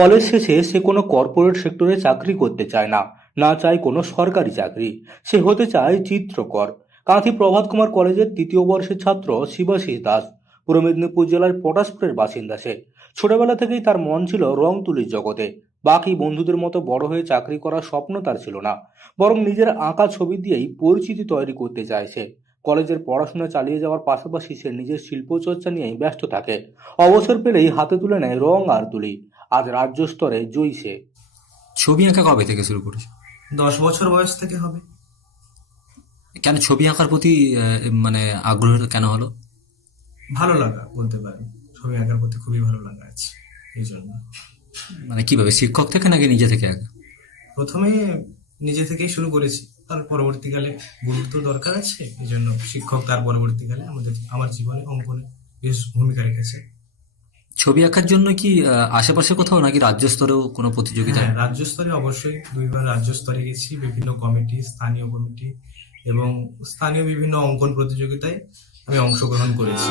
College শেষে সে কোনো corporate সেক্টরে চাকরি করতে চায় না, না চায় কোনো সরকারি চাকরি। সে হতে চায় চিত্রকর। কাঁথি প্রভাত কুমার কলেজের তৃতীয় বর্ষের ছাত্র শিবাশিস দাস পূর্ব মেদিনীপুর জেলার পটাশপুরের বাসিন্দা। সে ছোটবেলা থেকেই তার মন ছিল রং তুলির জগতে। বাকি বন্ধুদের মতো বড় হয়ে চাকরি করার স্বপ্ন তার ছিল না, বরং নিজের আঁকা ছবি দিয়েই পরিচিতি তৈরি করতে চায় সে। কলেজের পড়াশোনা চালিয়ে যাওয়ার পাশাপাশি সে নিজের শিল্পচর্চা নিয়েই ব্যস্ত থাকে। অবসর পেলেই হাতে তুলে নেয় রং আর তুলি। আজ রাজ্য স্তরে জয়ী সে। ছবি আঁকা কবে থেকে শুরু করেছো? 10 বছর বয়স থেকে হবে। কেন ছবি আঁকার প্রতি মানে আগ্রহটা কেন হলো? ভালো লাগা বলতে পারেন, ছবি আঁকার প্রতি খুবই ভালো লাগা আছে এই জন্য। মানে কিভাবে, শিক্ষক থেকে নাকি নিজে থেকে আঁকা? প্রথমে নিজে থেকেই শুরু করেছি, তার পরবর্তীকালে গুরু তো দরকার আছে, এই জন্য শিক্ষক তার পরবর্তীকালে আমার জীবনে অঙ্কনে বেশ ভূমিকা রেখেছে। ছবি আঁকার জন্য কি আশেপাশে কোথাও নাকি রাজ্য স্তরেও কোনো প্রতিযোগিতা? হ্যাঁ, রাজ্য স্তরে অবশ্যই 2বার রাজ্য স্তরে গেছি, বিভিন্ন কমিটি, স্থানীয় কমিটি এবং স্থানীয় বিভিন্ন অঙ্কন প্রতিযোগিতায় আমি অংশগ্রহণ করেছি।